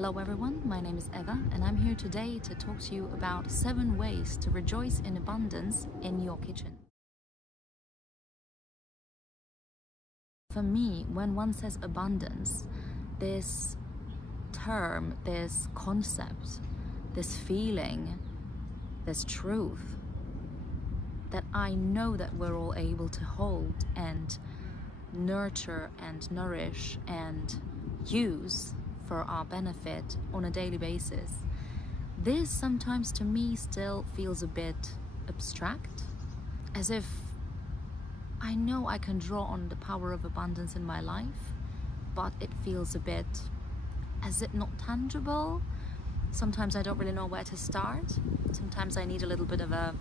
Hello everyone, my name is Eva and I'm here today to talk to you about 7 ways to rejoice in abundance in your kitchen. For me, when one says abundance, this term, this concept, this feeling, this truth that I know that we're all able to hold and nurture and nourish and use for our benefit on a daily basis. This sometimes to me still feels a bit abstract, as if I know I can draw on the power of abundance in my life, but it feels a bit as if not tangible. Sometimes I don't really know where to start. Sometimes I need a little bit of an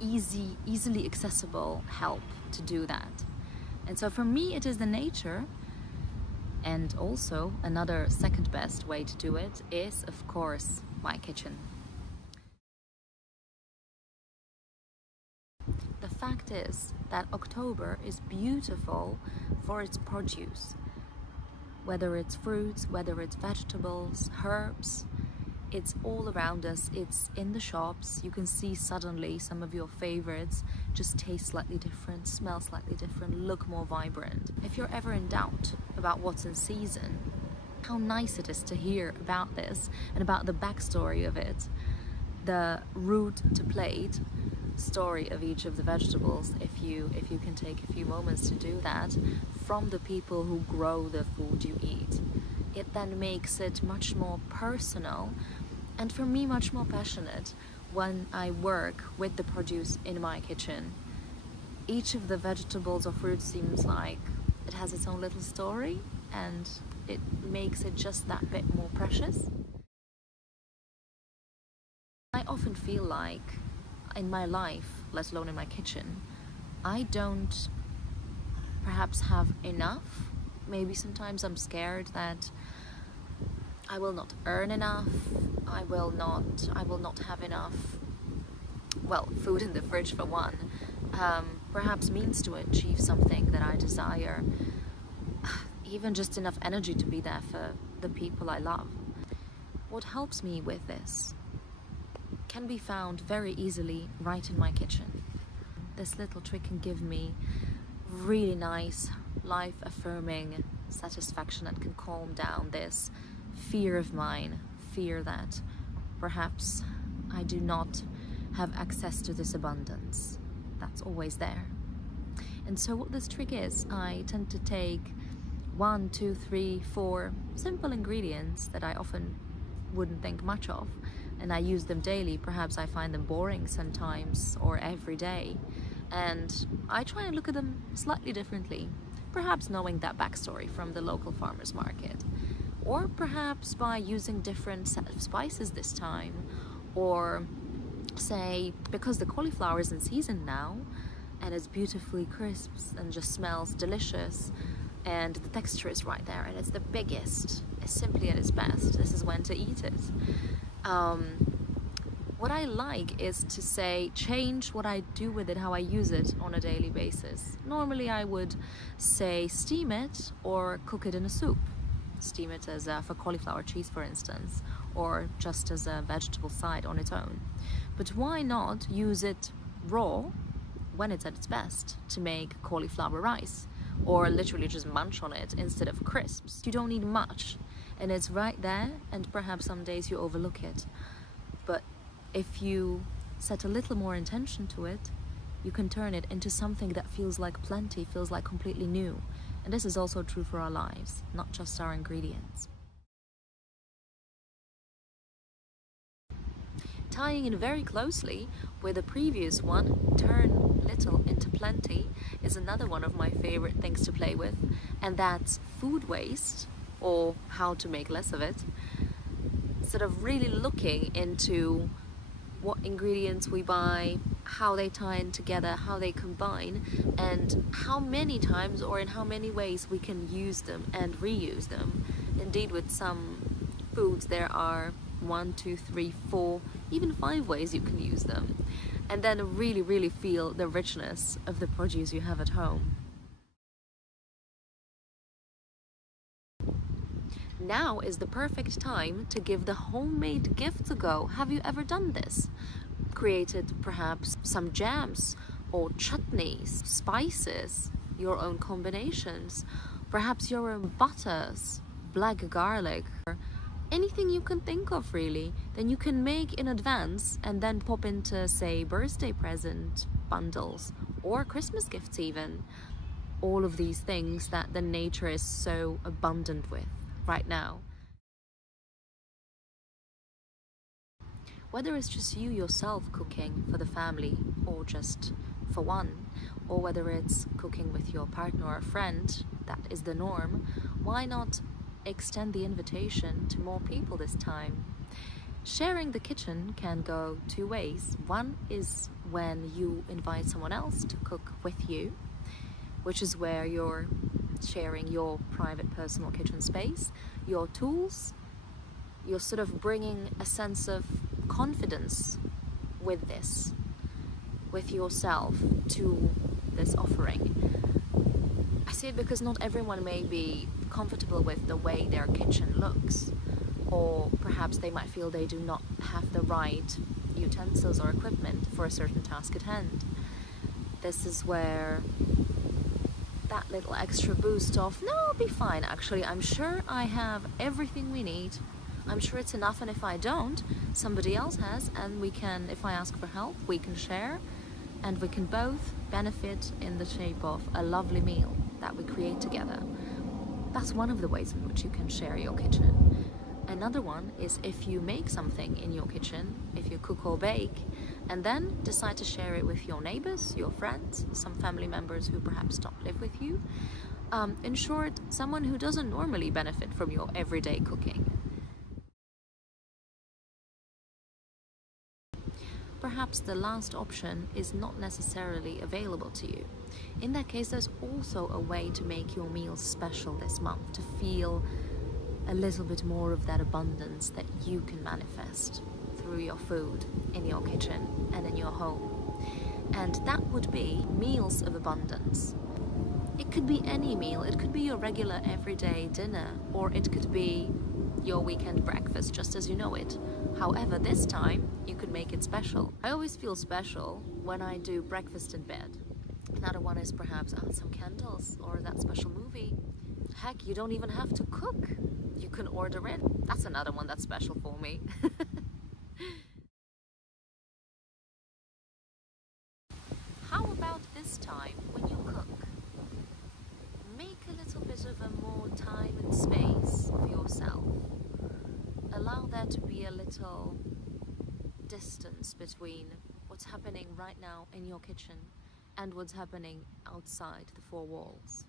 easily accessible help to do that. And so for me it is the nature. And also another second best way to do it is, of course, my kitchen. The fact is that October is beautiful for its produce. Whether it's fruits, whether it's vegetables, herbs, it's all around us, it's in the shops. You can see suddenly some of your favorites just taste slightly different, smell slightly different, look more vibrant. If you're ever in doubt about what's in season, how nice it is to hear about this and about the backstory of it, the root to plate story of each of the vegetables, if you can take a few moments to do that, from the people who grow the food you eat. It then makes it much more personal and for me much more passionate when I work with the produce in my kitchen. Each of the vegetables or fruits seems like it has its own little story and it makes it just that bit more precious. I often feel like in my life, let alone in my kitchen, I don't perhaps have enough. Maybe sometimes I'm scared that I will not earn enough, I will not have enough, well, food in the fridge for one, perhaps means to achieve something that I desire, even just enough energy to be there for the people I love. What helps me with this can be found very easily right in my kitchen. This little trick can give me really nice, life-affirming satisfaction and can calm down this fear of mine, fear that perhaps I do not have access to this abundance that's always there. And so what this trick is, I tend to take 1, 2, 3, 4 simple ingredients that I often wouldn't think much of, and I use them daily. Perhaps I find them boring sometimes or every day, and I try and look at them slightly differently, perhaps knowing that backstory from the local farmer's market, or perhaps by using different set of spices this time, or say because the cauliflower is in season now and it's beautifully crisp and just smells delicious and the texture is right there and it's the biggest, it's simply at its best, this is when to eat it. What I like is to say change what I do with it, how I use it on a daily basis. Normally I would say steam it or cook it in a soup. Steam it as for cauliflower cheese, for instance, or just as a vegetable side on its own. But why not use it raw when it's at its best to make cauliflower rice, or literally just munch on it instead of crisps? You don't need much and it's right there, and perhaps some days you overlook it, but if you set a little more intention to it, you can turn it into something that feels like plenty, feels like completely new. And this is also true for our lives, not just our ingredients. Tying in very closely with the previous one, turn little into plenty, is another one of my favorite things to play with, and that's food waste, or how to make less of it. Sort of really looking into what ingredients we buy, how they tie in together, how they combine, and how many times or in how many ways we can use them and reuse them. Indeed, with some foods there are 1, 2, 3, 4, even 5 ways you can use them, and then really feel the richness of the produce you have at home. Now is the perfect time to give the homemade gift a go. Have you ever done this? Created perhaps some jams or chutneys, spices, your own combinations, perhaps your own butters, black garlic, or anything you can think of really. Then you can make in advance and then pop into, say, birthday present bundles or Christmas gifts even. All of these things that the nature is so abundant with right now. Whether it's just you yourself cooking for the family or just for one, or whether it's cooking with your partner or a friend, that is the norm, why not extend the invitation to more people this time? Sharing the kitchen can go two ways. One is when you invite someone else to cook with you, which is where you're sharing your private personal kitchen space, your tools. You're sort of bringing a sense of confidence with this, with yourself, to this offering. I say it because not everyone may be comfortable with the way their kitchen looks, or perhaps they might feel they do not have the right utensils or equipment for a certain task at hand. This is where that little extra boost of, no, I'll be fine, actually, I'm sure I have everything we need. I'm sure it's enough, and if I don't, somebody else has, and we can, if I ask for help, we can share, and we can both benefit in the shape of a lovely meal that we create together. That's one of the ways in which you can share your kitchen. Another one is if you make something in your kitchen, if you cook or bake, and then decide to share it with your neighbors, your friends, some family members who perhaps don't live with you. In short, someone who doesn't normally benefit from your everyday cooking. Perhaps the last option is not necessarily available to you. In that case, there's also a way to make your meals special this month, to feel a little bit more of that abundance that you can manifest through your food, in your kitchen and in your home. And that would be meals of abundance. It could be any meal. It could be your regular everyday dinner, or it could be your weekend breakfast just as you know it. However, this time you could make it special. I always feel special when I do breakfast in bed. Another one is perhaps some candles or that special movie. Heck, you don't even have to cook. You can order in. That's another one that's special for me. How about this time when you cook? Make a little bit of a more time and space for yourself. Allow there to be a little distance between what's happening right now in your kitchen and what's happening outside the four walls.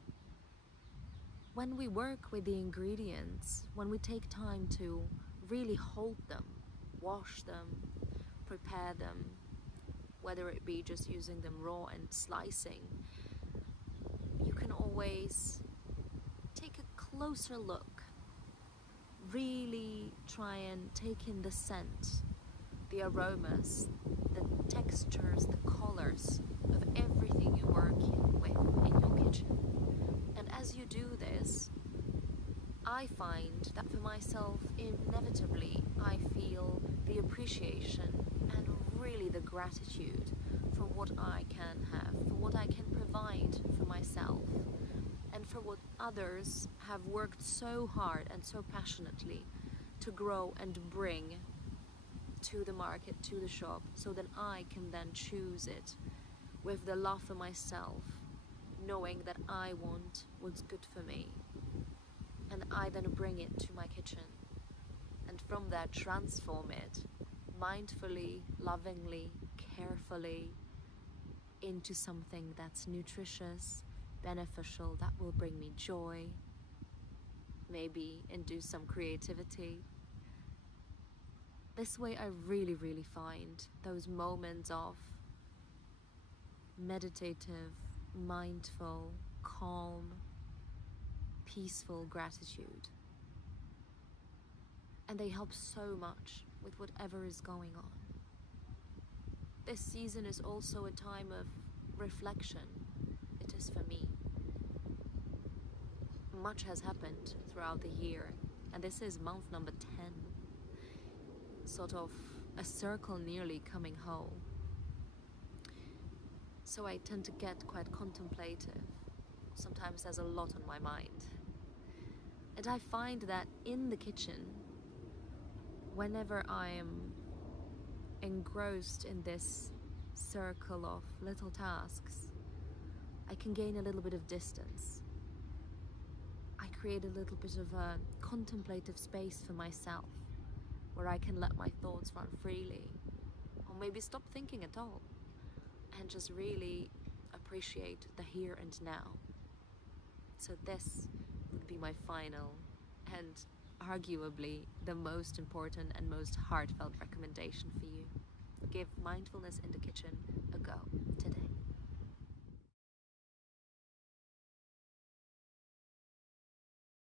When we work with the ingredients, when we take time to really hold them, wash them, prepare them, whether it be just using them raw and slicing, you can always take a closer look. Really try and take in the scent, the aromas, the textures, the colors of everything you're working with in your kitchen. And as you do this, I find that for myself, inevitably, I feel the appreciation and really the gratitude for what I can have, for what I can provide for myself, and for what others have worked so hard and so passionately to grow and bring to the market, to the shop, so that I can then choose it with the love for myself, knowing that I want what's good for me, and I then bring it to my kitchen, and from that transform it mindfully, lovingly, carefully into something that's nutritious, beneficial, that will bring me joy, maybe induce some creativity. This way I really, really find those moments of meditative, mindful, calm, peaceful gratitude. And they help so much with whatever is going on. This season is also a time of reflection. It is for me. Much has happened throughout the year, And this is month number 10. Sort of a circle nearly coming whole. So I tend to get quite contemplative. Sometimes there's a lot on my mind. And I find that in the kitchen, whenever I'm engrossed in this circle of little tasks, I can gain a little bit of distance. I create a little bit of a contemplative space for myself, where I can let my thoughts run freely, or maybe stop thinking at all, and just really appreciate the here and now. So this would be my final and arguably the most important and most heartfelt recommendation for you. Give mindfulness in the kitchen a go today.